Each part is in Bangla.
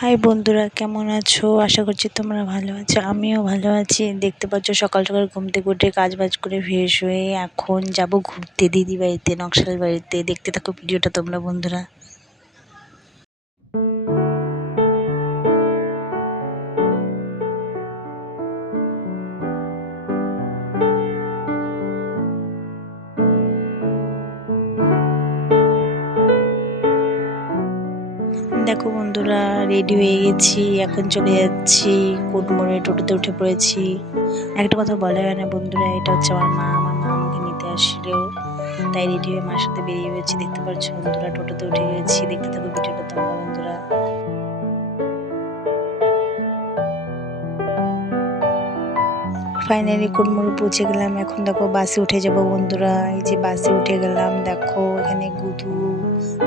হাই বন্ধুরা, কেমন আছো? আশা করছি তোমরা ভালো আছো। আমিও ভালো আছি। দেখতে পাচ্ছ সকাল সকাল ঘুম থেকে উঠে কাজ বাজ করে ফ্রেশ হয়ে এখন যাব ঘুরতে দিদি বাড়িতে, নকশাল বাড়িতে। দেখতে থাকো ভিডিওটা তোমরা বন্ধুরা। দেখো বন্ধুরা, রেডি হয়ে গেছি, এখন চলে যাচ্ছি কোটমোড়ে। টোটোতে উঠে পড়েছি। একটা কথা বলা হয় না বন্ধুরা, এটা হচ্ছে আমার মা আমাকে নিতে আসলো, তাই রেডি হয়ে মার সাথে বেরিয়ে গেছি। দেখতে পাচ্ছ বন্ধুরা, টোটোতে উঠে গেছি। দেখতে থাকো ভিডিওটা তোমরা বন্ধুরা। ফাইনালি কোটমোড়ে পৌঁছে গেলাম। এখন দেখো বাসে উঠে যাব বন্ধুরা। এই যে বাসে উঠে গেলাম। দেখো এখানে গুদু,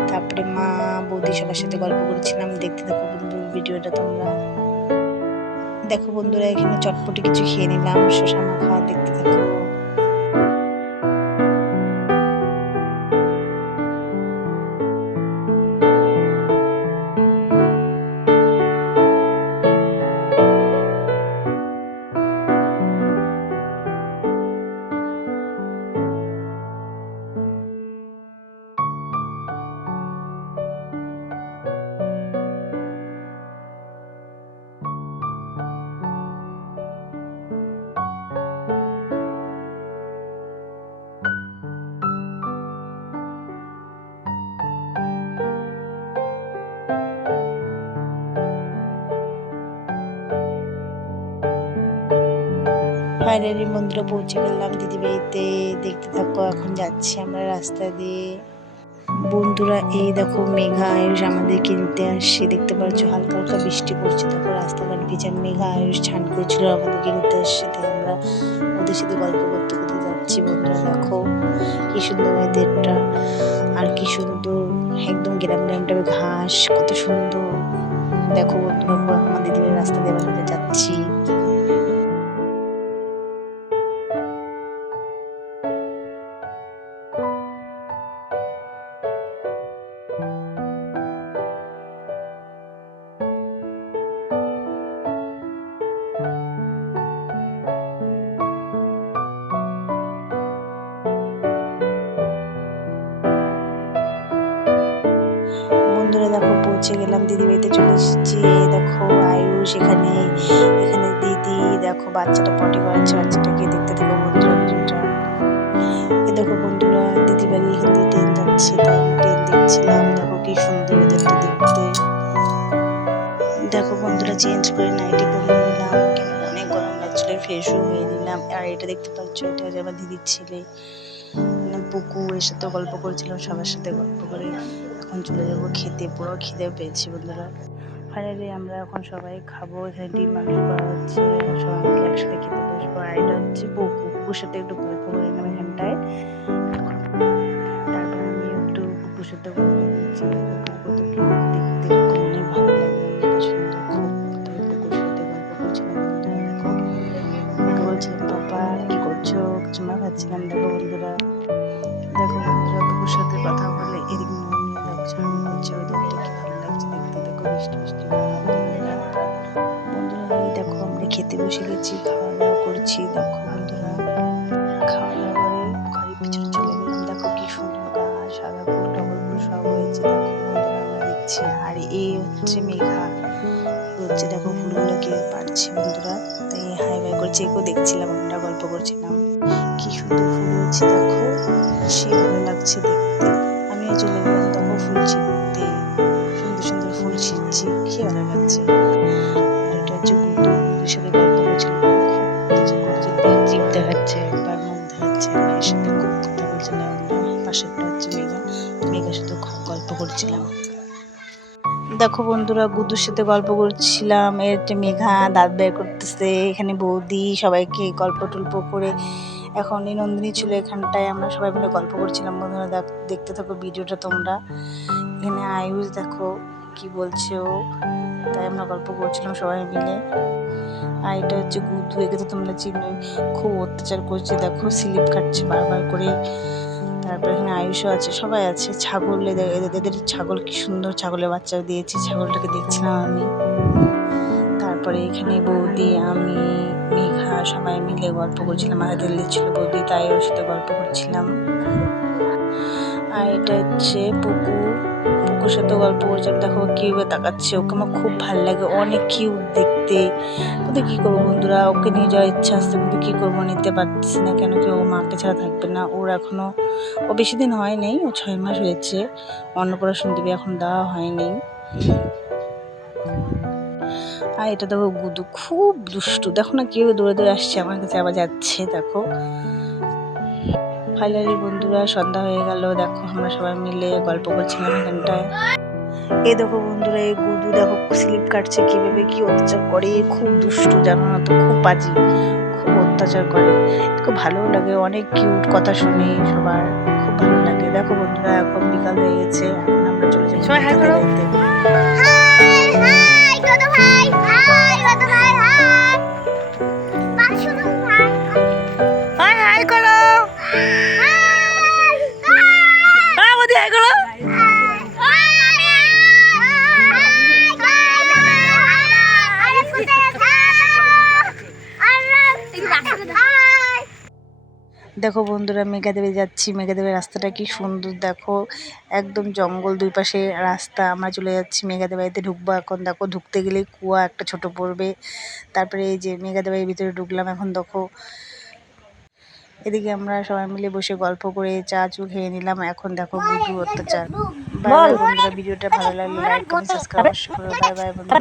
তারপরে মা বৌদি সবার সাথে গল্প করছিলাম। দেখতে থাকো বন্ধু ভিডিওটা তোমরা। দেখো বন্ধুরা, এখানে চটপটি কিছু খেয়ে নিলাম, শসা মাখা। দেখতে থাকো। ফাইনালি বন্ধুরা পৌঁছে গেলাম দিদি বাড়িতে। দেখতে থাকো, এখন যাচ্ছি আমরা রাস্তা দিয়ে। বন্ধুরা এই দেখো মেঘা আয়ুষ আমাদের কিনতে আসছে। দেখতে পাচ্ছ হালকা হালকা বৃষ্টি পড়ছে। তারপর রাস্তাঘাট ভিজা। মেঘা আয়ুষ ছান করেছিল, আমাদের কিনতে আসছে, তাই আমরা ওদের সাথে গল্প করতে করতে যাচ্ছি। বন্ধুরা দেখো কি সুন্দর ওয়েদারটা, আর কি সুন্দর একদম গ্রাম গ্রামটার ঘাস, কত সুন্দর। দেখো বন্ধুরা, আমার দিদির রাস্তা দিয়ে আমরা যাচ্ছি। বন্ধুরা দেখো পৌঁছে গেলাম, দিদি বাড়িতে চলে এসেছি। দেখো আয়ুষ এখানে, এখানে দিদি। দেখো বাচ্চাটা পটি করাচ্ছে বাচ্চাটাকে। দেখতে থাকো বন্ধুরা ভিডিওটা। এই দেখো বন্ধুরা, দিদি বাড়ি এখান দিয়ে ট্রেন যাচ্ছে, তাই আমি ট্রেন দেখছিলাম। দেখো কি সুন্দর ওদেরটা দেখতে। দেখো বন্ধুরা, চেঞ্জ করে নাইটি পরে নিলাম, কেন অনেক গরম লাগছিল। ফ্রেশও হয়ে নিলাম। আর এটা দেখতে পাচ্ছ, এটা হচ্ছে আমার দিদির ছেলে পুকু। এর সাথে গল্প করছিলাম, সবার সাথে গল্প করে এখন চলে যাবো খেতে। পুরো খিদে পেয়েছি বন্ধুরা। ফাইনালি আমরা এখন সবাই খাবো। এখানে ডিম আলু করা হচ্ছে, সবাই মিলে একসাথে খেতে বসবো। আর এটা হচ্ছে পুকুর সাথে একটু গল্প করে নিলাম এখানটায়। তারপর আমি একটু পুকুর সাথে গল্প করছি। পুকুর তো দেখতে অনেক ভালো লাগে, অনেক পছন্দ খুব। তবে পুকুর সাথে গল্প করছিলাম বন্ধুরা। দেখো ওকে বলছিলাম পাপা কি করছো, চুমা খাচ্ছিলাম। দেখো বন্ধুরা, দেখো বন্ধুরা পুকুর সাথে কথা বলে এদিক নিয়ে যাচ্ছে, আমি করছি। ওদেরটা কি ভালো লাগছে দেখতে। দেখো বৃষ্টি বৃষ্টি বন্ধুরা। বন্ধুরা এই দেখো আমরা খেতে বসে গেছি, খাওয়া দাওয়া করছি। দেখো বন্ধুরা, খাওয়া দাওয়া করে ঘরের পিছনে চলে গেলাম। দেখো কি সুন্দর গাছ, সাদা ফুল টগর ফুল সব হয়েছে। দেখো বন্ধুরা আমরা দেখছি। আর এই হচ্ছে মেঘা, হচ্ছে দেখো ফুলগুলোকে পারছি বন্ধুরা, তাই হাই বাই করছে। একেও দেখছিলাম, আমরা গল্প করছিলাম। কি সুন্দর ফুল হয়েছে দেখো, সে ভালো লাগছে দেখতে। আমিও চলে গেলাম দেখো ফুল ছিঁড়তে। সুন্দর সুন্দর ফুল ছিঁড়ছি, কি ভালো লাগছে। আর এটা হচ্ছে গুড্ডুর সাথে গল্প করছিলাম। খুব করছে, জিভ দেখাচ্ছে, একবার মুখ দেখাচ্ছে। এর সাথে খুব কথা বলছিলাম আমরা। পাশেরটা হচ্ছে মেঘা, মেঘার সাথে গল্প করছিলাম। দেখো বন্ধুরা, গুড্ডুর সাথে গল্প করছিলাম। এর মেঘা দাঁত বের করতেছে, এখানে বৌদি সবাইকে গল্প টল্প করে এখন এই নন্দিনী ছিল এখানটায়। আমরা সবাই মিলে গল্প করছিলাম বন্ধুরা। দেখতে থাকো ভিডিওটা তোমরা। এখানে আয়ুষ দেখো কি বলছে ও। তাই আমরা গল্প করছিলাম সবাই মিলে। আর এটা হচ্ছে গুদু, একে তো তোমরা চিনোই, খুব অত্যাচার করছে, দেখো স্লিপ কাটছে বারবার করে। তারপর এখানে আয়ুষও আছে, সবাই আছে। ছাগল, এদের ছাগল কি সুন্দর ছাগলের বাচ্চা দিয়েছে, ছাগলটাকে দেখছিলাম আমি। তারপরে এখানে বৌদি, আমি, মেঘা সবাই মিলে গল্প করছিলাম। মাথা তেল দিচ্ছিল বৌদি, তাই ওর সাথে গল্প করছিলাম। আর এটা হচ্ছে পুকুর সাথে গল্প করছিলাম। দেখো কিভাবে তাকাচ্ছে, ওকে আমার খুব ভালো লাগে, অনেক কিউট দেখতে। কিন্তু কি করবো বন্ধুরা, ওকে নিয়ে যাওয়ার ইচ্ছা আসছে, কিন্তু কি করবো, নিতে পারছি না। কেন কি, ও মাকে ছাড়া থাকবে না। ও বেশি দিন হয় নাই, ও 6 মাস হয়েছে। অন্নপ্রাশন দিবে, এখন দেওয়া হয়নি। আর এটা দেখো গুদু, খুব দুষ্টু, দেখো না কিভাবে দৌড়ে দৌড়ে আসছে আমার কাছে, আবার যাচ্ছে। দেখো ফাইনালি বন্ধুরা সন্ধ্যা হয়ে গেল। দেখো আমরা সবাই মিলে গল্প করছিলাম এখানটায়। এই দেখো বন্ধুরা, এই গুদু দেখো স্লিপ কাটছে কিভাবে, কি অত্যাচার করে, খুব দুষ্টু জানো না তো, খুব বাজি, খুব অত্যাচার করে। খুব ভালো লাগে, অনেক কিউট, কথা শুনে সবার খুব ভালো লাগে। দেখো বন্ধুরা এখন বিকাল হয়ে গেছে, এখন আমরা চলে যাবো খেতে খেতে। দেখো বন্ধুরা মেঘাদেবে যাচ্ছি, মেঘাদেবের রাস্তাটা কি সুন্দর দেখো, একদম জঙ্গল, দুই পাশে রাস্তা। আমরা চলে যাচ্ছি মেঘাদেবাড়িতে, ঢুকবো এখন। দেখো ঢুকতে গেলেই কুয়া একটা ছোট পড়বে। তারপরে এই যে মেঘাদেবাড়ির ভিতরে ঢুকলাম এখন। দেখো এদিকে আমরা সবাই মিলে বসে গল্প করে চা খেয়ে নিলাম। এখন দেখো গুদু অত্যাচার। বাই বাই বন্ধুরা, ভিডিওটা ভালো লাগলে লাইক কমেন্ট সাবস্ক্রাইব অবশ্যই করো। বাই বাই বন্ধুরা।